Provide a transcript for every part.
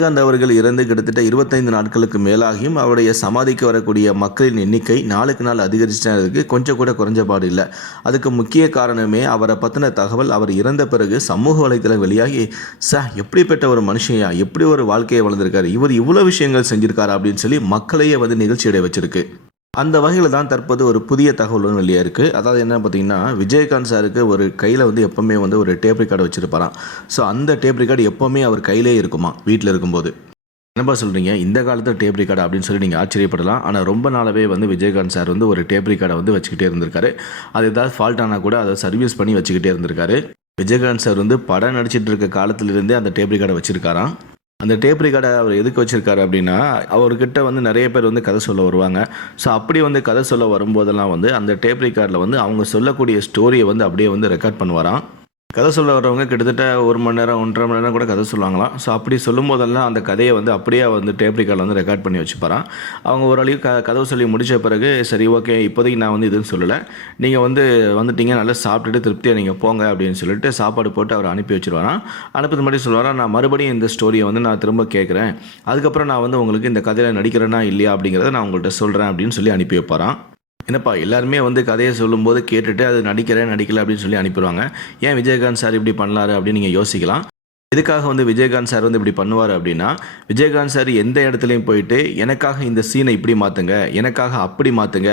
விஜயகாந்த் அவர்கள் இறந்து கிட்டத்தட்ட 25 நாட்களுக்கு மேலாகியும் அவருடைய சமாதிக்கு வரக்கூடிய மக்களின் எண்ணிக்கை நாளுக்கு நாள் அதிகரிச்சுட்டே கொஞ்சம் கூட குறைஞ்ச பாடு இல்லை. அதுக்கு முக்கிய காரணமே அவரை பற்றின தகவல் அவர் இறந்த பிறகு சமூக வலைத்தளம் வெளியாகி, எப்படிப்பட்ட ஒரு மனுஷையா, எப்படி ஒரு வாழ்க்கையை வளர்ந்துருக்காரு, இவர் இவ்வளோ விஷயங்கள் செஞ்சிருக்காரு அப்படின்னு சொல்லி மக்களையே நிகழ்ச்சியடைய வச்சிருக்கு. அந்த வகையில் தான் தற்போது ஒரு புதிய தகவல் ஒன்று வெளியாக இருக்குது. அதாவது என்ன பார்த்தீங்கன்னா, விஜயகாந்த் சாருக்கு ஒரு கையில் எப்போவுமே ஒரு டேப் ரெக்கார்டு வச்சுருப்பாராம். ஸோ அந்த டேப் ரெக்கார்டு எப்போவுமே அவர் கையிலே இருக்குமா வீட்டில் இருக்கும்போது. என்னப்பா சொல்கிறீங்க, இந்த காலத்தில் டேப் ரெக்கார்டு அப்படின்னு சொல்லி நீங்கள் ஆச்சரியப்படலாம். ஆனால் ரொம்ப நாளாகவே விஜயகாந்த் சார் ஒரு டேப் ரெக்கார்டை வச்சுக்கிட்டே இருந்திருக்காரு. அது ஏதாவது ஃபால்ட் ஆனால் கூட அதை சர்வீஸ் பண்ணி வச்சுக்கிட்டே இருந்திருக்காரு. விஜயகாந்த் சார் படம் நடிச்சிட்டு இருக்க காலத்திலிருந்தே அந்த டேப் ரெக்கார்டை வச்சுருக்காராம். அந்த டேப் ரெக்கார்டை அவர் எதுக்கு வச்சுருக்காரு அப்படின்னா, அவர்கிட்ட நிறைய பேர் கதை சொல்ல வருவாங்க. ஸோ அப்படி கதை சொல்ல வரும்போதெல்லாம் அந்த டேப் ரெக்கார்டில் அவங்க சொல்லக்கூடிய ஸ்டோரியை அப்படியே ரெக்கார்ட் பண்ணுவாராம். கதை சொல்ல வரவங்க கிட்டத்தட்ட 1 மணி நேரம் 1.5 மணி நேரம் கூட கதை சொல்லுவாங்களாம். ஸோ அப்படி சொல்லும் போதெல்லாம் அந்த கதையை அப்படியே டேப் ரெக்கார்டில் ரெக்கார்ட் பண்ணி வச்சுப்பாரான். அவங்க ஓரளவுக்கு கதவு சொல்லி முடித்த பிறகு, சரி ஓகே இப்போதைக்கு நான் இதுன்னு சொல்லலை, நீங்கள் வந்துட்டீங்க, நல்லா சாப்பிட்டுட்டு திருப்தியாக நீங்கள் போங்க அப்படின்னு சொல்லிட்டு சாப்பாடு போட்டு அவர் அனுப்பி வச்சுருவாராம். அனுப்புறது மாதிரி சொல்லுவாராம், நான் மறுபடியும் இந்த ஸ்டோரியை நான் திரும்ப கேட்குறேன், அதுக்கப்புறம் நான் உங்களுக்கு இந்த கதையில் நடிக்கிறேன்னா இல்லையா அப்படிங்கிறத நான் உங்கள்கிட்ட சொல்கிறேன் அப்படின்னு சொல்லி அனுப்பி வைப்பாரான். என்னப்பா எல்லாருமே கதையை சொல்லும்போது கேட்டுட்டு அது நடிக்கலை அப்படின்னு சொல்லி அனுப்பிடுவாங்க. ஏன் விஜயகாந்த் சார் இப்படி பண்ணலாரு அப்படின்னு நீங்கள் யோசிக்கலாம். எதுக்காக விஜயகாந்த் சார் இப்படி பண்ணுவார் அப்படின்னா, விஜயகாந்த் சார் எந்த இடத்துலையும் போயிட்டு எனக்காக இந்த சீனை இப்படி மாற்றுங்க, எனக்காக அப்படி மாற்றுங்க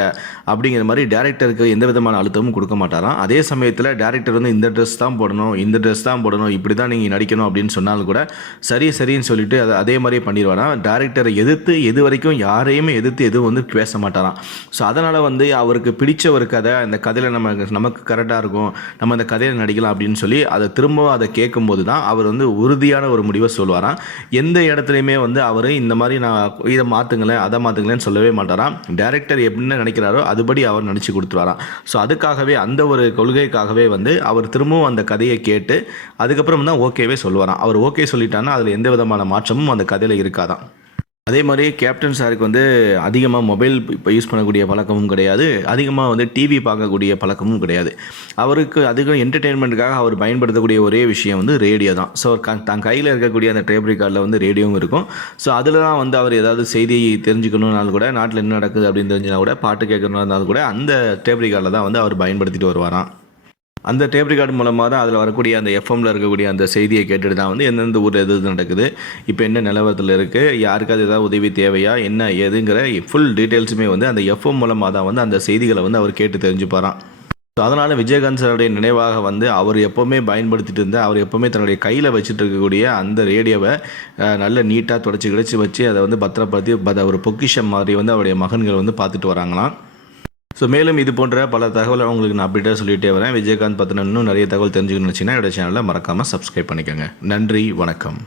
அப்படிங்கிற மாதிரி டேரக்டருக்கு எந்த விதமான அழுத்தமும் கொடுக்க மாட்டாராம். அதே சமயத்தில் டேரக்டர் இந்த ட்ரெஸ் தான் போடணும், இந்த ட்ரெஸ் தான் போடணும், இப்படி தான் நீங்கள் நடிக்கணும் அப்படின்னு சொன்னாலும் கூட சரின்னு சொல்லிட்டு அதே மாதிரியே பண்ணிடுவாராம். டேரக்டரை எதிர்த்து இது வரைக்கும் யாரையுமே எதிர்த்து எதுவும் பேச மாட்டாராம். ஸோ அதனால் அவருக்கு பிடிச்ச ஒரு கதை, அந்த கதையில் நமக்கு கரெக்டாக இருக்கும், நம்ம அந்த கதையில் நடிக்கலாம் அப்படின்னு சொல்லி அதை திரும்பவும் அதை கேட்கும்போது தான் அவர் உறுதியான ஒரு முடிவை சொல்லுவாராம். எந்த இடத்துலையுமே அவர் இந்த மாதிரி நான் இதை மாற்றுங்களேன் அதை மாற்றுங்களேன்னு சொல்லவே மாட்டாராம். டைரக்டர் என்ன நினைக்கிறாரோ அதுபடி அவர் நினச்சி கொடுத்துருவாராம். ஸோ அதுக்காகவே அந்த ஒரு கொள்கைக்காகவே அவர் திரும்பவும் அந்த கதையை கேட்டு அதுக்கப்புறம் தான் ஓகேவே சொல்லுவாராம். அவர் ஓகே சொல்லிட்டான்னா அதில் எந்த விதமான மாற்றமும் அந்த கதையில் இருக்காதான். அதே மாதிரி கேப்டன் சாருக்கு அதிகமாக மொபைல் இப்போ யூஸ் பண்ணக்கூடிய பழக்கமும் கிடையாது, அதிகமாக டிவி பார்க்கக்கூடிய பழக்கமும் கிடையாது. அவருக்கு அதிகம் என்டர்டெயின்மெண்ட்டுக்காக அவர் பயன்படுத்தக்கூடிய ஒரே விஷயம் ரேடியோ தான். ஸோ தான் கையில் இருக்கக்கூடிய அந்த டேப் ரெக்கார்டில் ரேடியோவும் இருக்கும். ஸோ அதில் தான் அவர் ஏதாவது செய்தி தெரிஞ்சுக்கணுன்னாலும் கூட, நாட்டில் என்ன நடக்குது அப்படின்னு தெரிஞ்சுனா கூட, பாட்டு கேட்கணுன்னா இருந்தாலும் கூட அந்த டேப் ரெக்கார்டில் தான் அவர் பயன்படுத்திட்டு வருவாராம். அந்த டேப் ரெக்கார்டு மூலமாக தான் அதில் வரக்கூடிய அந்த எஃப்எம்மில் இருக்கக்கூடிய அந்த செய்தியை கேட்டுட்டு தான் எந்தெந்த ஊரில் எது நடக்குது, இப்போ என்ன நிலவரத்தில் இருக்குது, யாருக்காவது ஏதாவது உதவி தேவையா, என்ன ஏதுங்கிற ஃபுல் டீட்டெயில்ஸுமே அந்த எஃப்எம் மூலமாக தான் அந்த செய்திகளை அவர் கேட்டு தெரிஞ்சுப்பாராம். ஸோ அதனால் விஜயகாந்த் சாருடைய நினைவாக அவர் எப்போவுமே பயன்படுத்திட்டு இருந்தால், அவர் எப்போவுமே தன்னுடைய கையில் வச்சுட்டு இருக்கக்கூடிய அந்த ரேடியோவை நல்ல நீட்டாக தொடச்சி வச்சு அதை பத்திரப்படுத்தி ஒரு பொக்கிஷம் மாதிரி அவருடைய மகன்கள் பார்த்துட்டு வராங்களாம். ஸோ மேலும் இது போன்ற பல தகவலை உங்களுக்கு நான் அப்டேட்டாக சொல்லிகிட்டே வரேன். விஜயகாந்த் பற்றின இன்னும் நிறைய தகவல் தெரிஞ்சுக்கணும்னு நினச்சிங்கன்னா என்னோட சேனலை மறக்காமல் சப்ஸ்கிரைப் பண்ணிக்கோங்க. நன்றி, வணக்கம்.